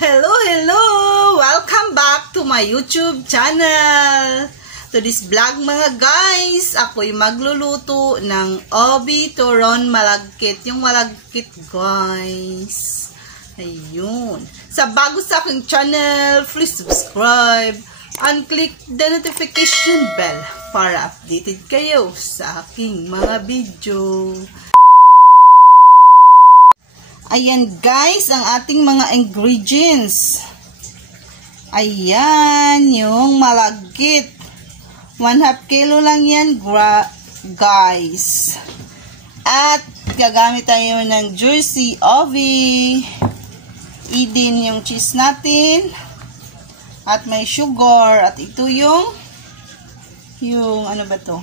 Hello, hello! Welcome back to my YouTube channel. To this vlog mga guys, ako'y magluluto ng Obi Turon malagkit. Yung malagkit guys. Ayun. Sa bago sa aking channel, please subscribe and click the notification bell para updated kayo sa aking mga video. Ayan guys, ang ating mga ingredients. Ayan, yung malagkit. 1/2 kilo lang yan guys. At gagamit tayo ng Jersey Ovi. Idin yung cheese natin. At may sugar. At ito yung ano ba to?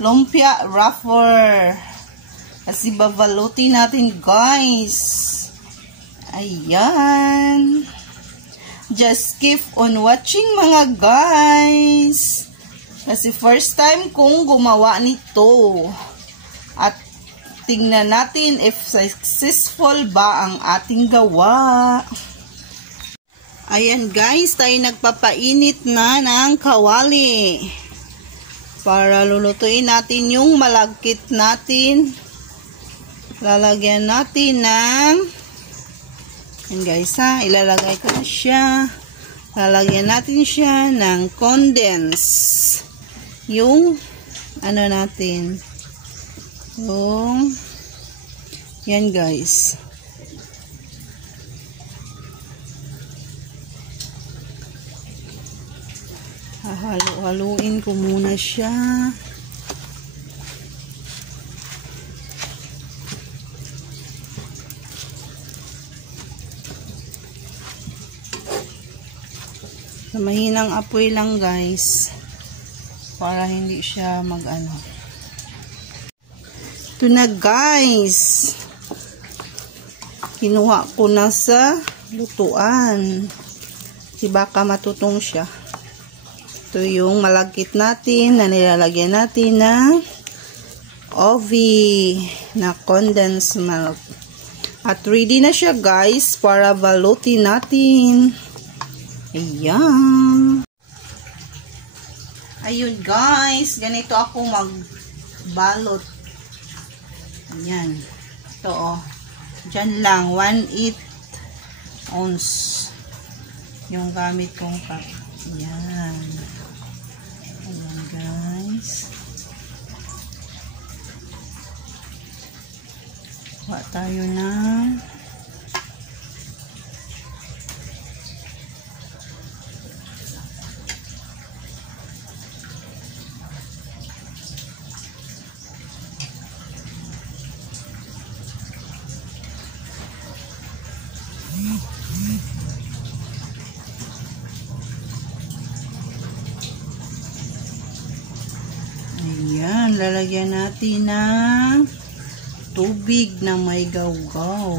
Lumpia wrapper. Kasi babalutin natin guys. Ayan. Just keep on watching mga guys. Kasi first time kong gumawa nito. At tingnan natin if successful ba ang ating gawa. Ayan guys, tayo nagpapainit na ng kawali. Para lulutuin natin yung malagkit natin. Lalagyan natin ng yan guys ha, ilalagay ko na siya. Lalagyan natin siya ng condense. Yung ano natin. Yung yan guys. Halo-haluin ko muna siya. Sa mahinang apoy lang guys, para hindi siya mag-ano. Ito na guys, kinuha ko na sa lutuan si baka matutong siya. Ito yung malagkit natin na nilalagyan natin ng Ovi na condensed milk. At ready na siya guys para balutin natin. Ayan. Ayun guys, ganito ako magbalot. Ayan. Ito oh. Diyan lang, 1/8 ounce yung gamit kong cup. Ayan. Ayan guys. Kuha tayo ng ayan, lalagyan natin ng tubig na may gawgaw.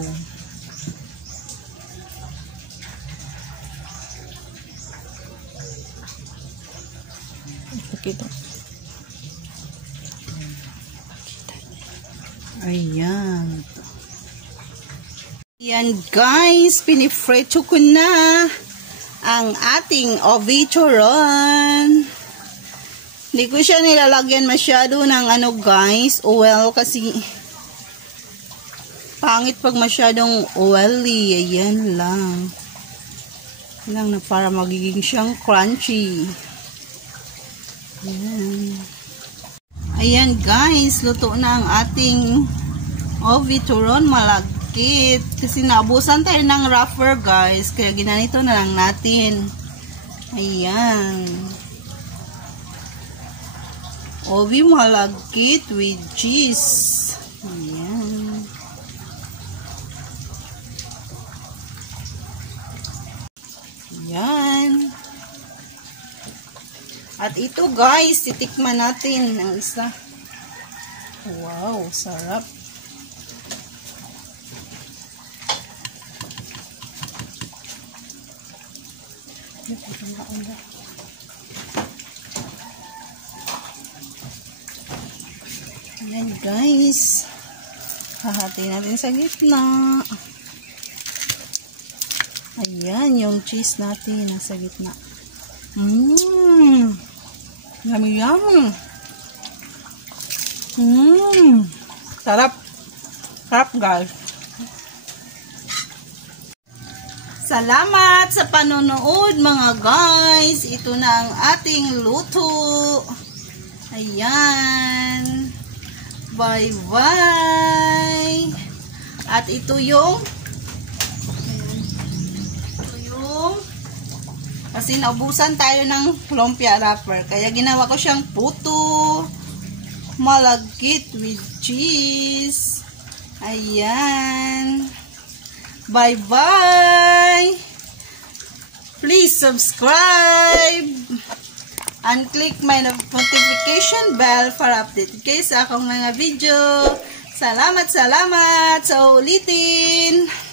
Ayan. Ayan guys, pinifrecho ko na ang ating Ovi Turon. Hindi ko siya nilalagyan masyado ng ano guys, oil kasi pangit pag masyadong oily. Ayan lang. Lang na para magiging siyang crunchy. Ayan. Ayan guys, luto na ang ating Ovi Turon malagkit. Kasi naubusan tayo ng wrapper guys, kaya ginanito na lang natin. Ayan. Ovi malagkit with cheese. Ayan. Ayan. At ito guys, titikman natin ang isa. Wow, sarap. Ayan guys. Hahati natin sa gitna. Ayan, yung cheese natin nasa gitna. Yummy, yummy. Sarap. Sarap, guys. Salamat sa panonood, mga guys. Ito na ang ating luto. Ayan. Bye-bye. At ito yung kasi naubusan tayo ng lumpia wrapper. Kaya ginawa ko siyang puto malagkit with cheese. Ayan. Bye-bye. Please subscribe and click my notification bell para update kayo sa akong mga video. Salamat sa ulitin.